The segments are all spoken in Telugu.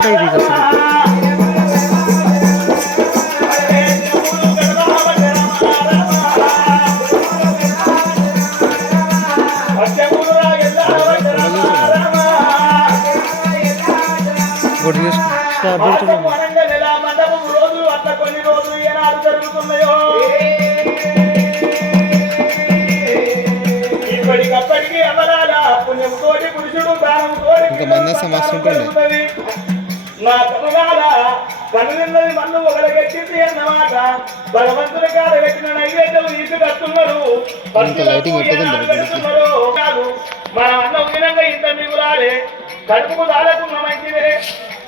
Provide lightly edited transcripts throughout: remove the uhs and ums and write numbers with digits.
రోజులు అట్లా కొన్ని రోజులు ఏనాడు జరుగుతున్నాయో ఇప్పటికప్పటికి అమరాల పుణ్యం తోటి పురుషుడు దానం తోటి నా కనుగాల కనున్నది మన్ను ఒకరికెట్టింది అన్నమాట. భగవంతుని కాడ పెట్టిన నైవేద్యం నీకు కట్టున్నారు. మన అన్నం వినంగా ఇంత మిగులాలే. కడుపుకు దాడకున్న మంచిదే,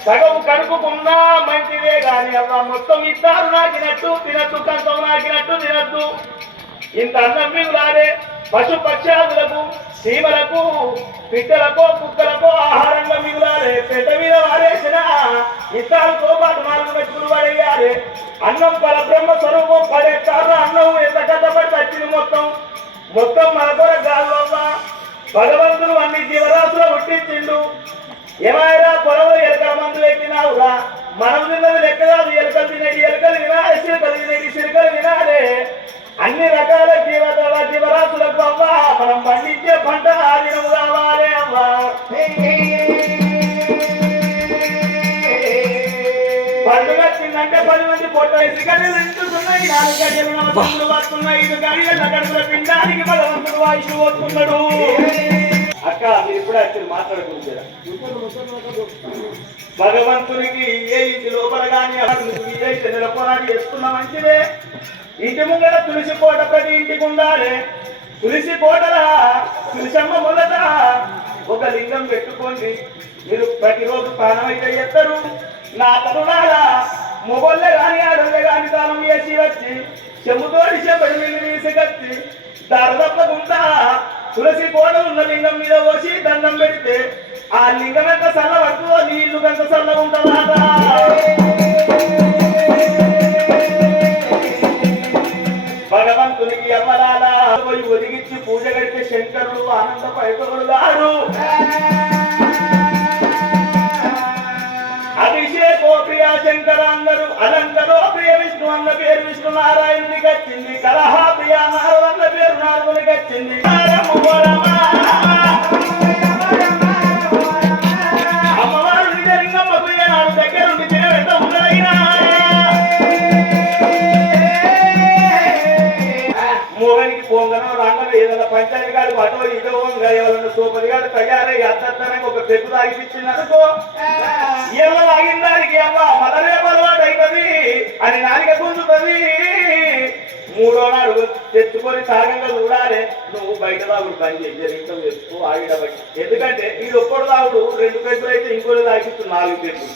సగం కడుపుకున్నా మంచిదే. కానీ అవ్వ మొత్తం ఇస్తారు నాకినట్టు తినద్దు, కంచం నాకినట్టు తినద్దు. ఇంత అన్నం మిగులాలే. పశు పక్షాదులకు, సీమలకు, పిట్టలకు, కుక్కలకు ఆహారంగా మిగులాలి. పెద్ద మీద వాడేసిన ఇస్తాలతో పాటు 4 మెతుకులు పడేయాలి. అన్నం పరబ్రహ్మ స్వరూపం 10 హెక్టార్ల అన్నం ఎంత కట్టబడి వచ్చింది. మొత్తం మన కొరకు కాదు అవ్వ. భగవంతుడు అన్ని జీవరాశులు పుట్టించిండు. ఏమైనా పొలంలో ఎలకల మందులు ఎక్కినావుగా. మనం తిన్నది లెక్క కాదు. ఎలకలు తినేది ఎలకలు తినాలి, సిరకలు తినేది సిరకలు తినాలి. అన్ని రకాల జీవరాశులకు అవ్వ మనం పండించే పంట ఆదినము కావాలి అవ్వ. పండుగ వచ్చిందంటే 10 మంది పొట్ట ఇసుకలు నిండుతున్నాయి. 4 గడియలు నమస్కారాలు పడుతున్నాయి. 5 గడియల గడుపుల పిండానికి భగవంతుడు వాయిస్ పోతున్నాడు. అక్క మీరు ఇప్పుడు వచ్చి మాట్లాడుకుంటారా? భగవంతునికి ఏ ఇంటి లోపల కానీ నిలపోరాడి చేస్తున్న మంచిదే. ఇంటి ముంగడ తులసి కోట ప్రతి ఇంటికి ఉండాలి. తులసి కోటల తులసమ్మ మొదట ఒక లింగం పెట్టుకోండి. మీరు ప్రతిరోజు స్నానం అయితే చేస్తారు. నా తరుణాల మొగోళ్ళే కానీ ఆడోళ్ళే కానీ తానం వేసి వచ్చి చెమ్ముతోడి చెంబడి నీళ్ళు తీసుకొచ్చి దారి తప్పకుండా తులసి కోట ఉన్న లింగం మీద పోసి దండం పెడితే ఆ లింగం ఎంత సల్ల పడుతుందో నీళ్లు ఎంత సల్లగా ఉంటుందా. భగవంతునికి అమ్మలాల పోయి ఒదిగించి పూజ గడిపే శంకరుడు ఆనంద పైకరుడు గారు. అభిషేకో ప్రియ శంకర అందరు అలంకరో ప్రియ విష్ణు అన్న పేరు విష్ణు నారాయణునికి వచ్చింది. కలహ ప్రియ నారద అన్న పేరు నారదునికి వచ్చింది. అమ్మవారు నిజలింగమ్మకు ఏనాడు దగ్గరుండి తినబెట్ట ఉండదైనా మోగనికి పొంగనో రంగను ఏదైనా పంచాయతీ గారు అటో ఇటో ఎవరన్నా సూపర్ గారు తయారై అత్తనికి ఒక పెద్ద తాగిపించిందనుకో ఎవరు తాగిన దానికి అమ్మ మదరేపు అలవాటు అవుతుంది అని నాలిక గుంజుతుంది. 3వ నాడు తెచ్చుకొని తాగంగా చూడాలి. నువ్వు బయట తాగుడు పని చేసి ఇంట్లో తెచ్చుకో ఆగిడబట్టి. ఎందుకంటే వీడు ఒక్కడు తాగుడు 2 పెగ్గులు అయితే ఇంకోటి తాగిస్తూ 4 పెగ్గులు.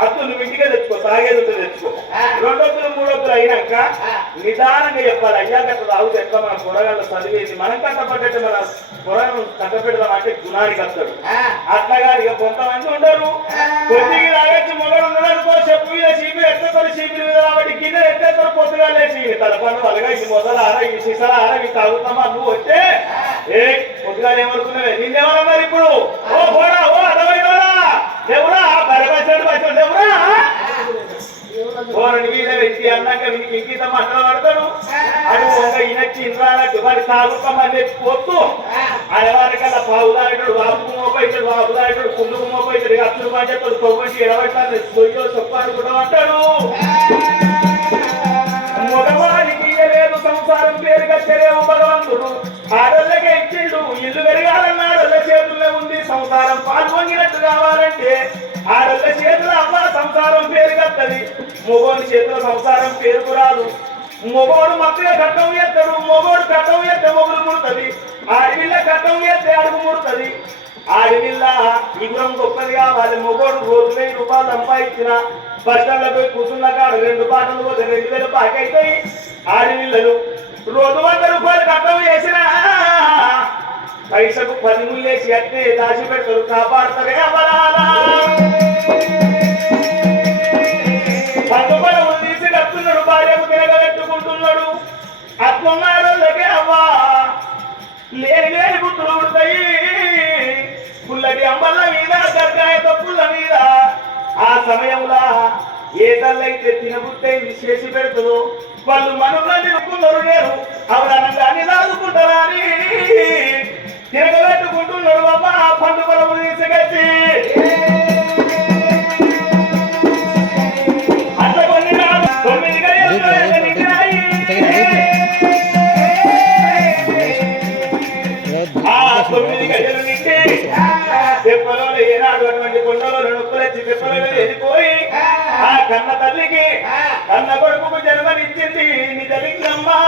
అప్పుడు నువ్వు ఇంటికే తెచ్చుకో, తాగేది తెచ్చుకో. 2 వద్దులు 3 వద్దులు అయినాక నిదానంగా చెప్పాలి. అయ్యా గట్ట తాగుతూ ఎట్లా మన పొరగాళ్ళు చదివేసి మనం కట్టపడ్డట్టు మన పొరగను కట్టపెడదాం అంటే గుణానికి వస్తాడు. అట్లాగా ఇక కొంతమంది ఉండరు. కొద్దిగా తాగొచ్చి మొగడు ఉండడానికి చెప్పు మీద చీపి ఎత్తుకొని చీపి మీద కాబట్టి గిన్నె ఎత్తేస్తారు. పొద్దుగా లేచి తలపండు అలాగా ఇది మొదలారా ఈ సీసాలారా ఇవి తాగుతామా నువ్వు వచ్చే ఏ పొద్దుగా ఏమనుకున్నావే నిన్నేమన్నారు ఇప్పుడు? ఓ పోరా, ఓ అర్థమైనరా దేవుడా బరబచ్చాడు బచ్చాడు దేవుడా పోరని మీద వ్యక్తి అన్నాక వీనికి ఇంకిత మాట్లాడతాడు. అది ఒక ఈనొచ్చి ఇంద్రానట్టు మరి తాగుతామని పోతూ అడవారికల్లా పావుదారుడు వాపుకు మోపైతాడు, వాపుదారుడు పుల్లుకు మోపైతాడు. అచ్చుడు పని చెప్తాడు, తొవ్వంటి ఎడబడతాడు, సొయ్యో చొప్ప అనుకుంటా అంటాడు. మగవాడికి ఇయ్యలేదు సంసారం పేరుగా తెరేవు భగవంతుడు. ఆడోళ్ళకే ఇచ్చిండు. ఇల్లు పెరగాలన్న ఆడోళ్ళ చేతుల్లో ఉంది. సంసారం పాల్గొంగినట్టు కావాలంటే ఆడోళ్ళ చేతులు అవ్వ సంసారం పేరుగత్తది. మొగోని చేతుల సంసారం పేరుకు రాదు. మొగోడు మక్కువ కట్టం ఎత్తడు. మొగోడు కట్టం ఎత్తే మొగులు ముడుతుంది. ఆడవిల్ల కట్టం ఎత్తే అడుగు ముడుతుంది. ఆడవిల్ల ఇగురం గొప్పది కావాలి. మొగోడు రోజు 1000 రూపాయలు సంపాదించిన బస్టాండ్లో పోయి కూర్చున్న కాడ 2 పాటలు పోతే 2000 బాకీ అవుతాయి. ఆడవిల్లలు రోజు 100 రూపాయలు కట్టం చేసిన పైసకు 10 ముళ్ళేసి అట్టే దాచి పెడతారు. కాపాడతారే అవరాలా పట్టుబడము తీసి కట్టున్నాడు. భార్యకు తిరగబెట్టుకుంటున్నాడు. అట్లున్నాడు లగే అవ్వా లేని లేని గుర్తులు ఉంటాయి. పుల్లటి అంబల్ల మీద దర్గాయ తప్పుల మీద ఏ తల్లైతే తినబుట్టే చేసి పెడుతుందో వాళ్ళు మనల్ని నొక్కున్నారు లేరు అవరానంగా అని లాదుకుంటారా అని తిరగబెట్టుకుంటున్నాడు అమ్మా పండు పొలము తీసుకొచ్చి అట్లా కొన్ని 9 గడియలు నిండినాయి. ఆ 9 గడియలు నిండి తెప్పలో ఏనాడు అటువంటి కొండలో నొప్పులొచ్చి తెప్పలలో వెళ్ళిపోయి ఆ కన్న తల్లికి కన్న కొడుకు జన్మనిచ్చింది నిజలింగమ్మా.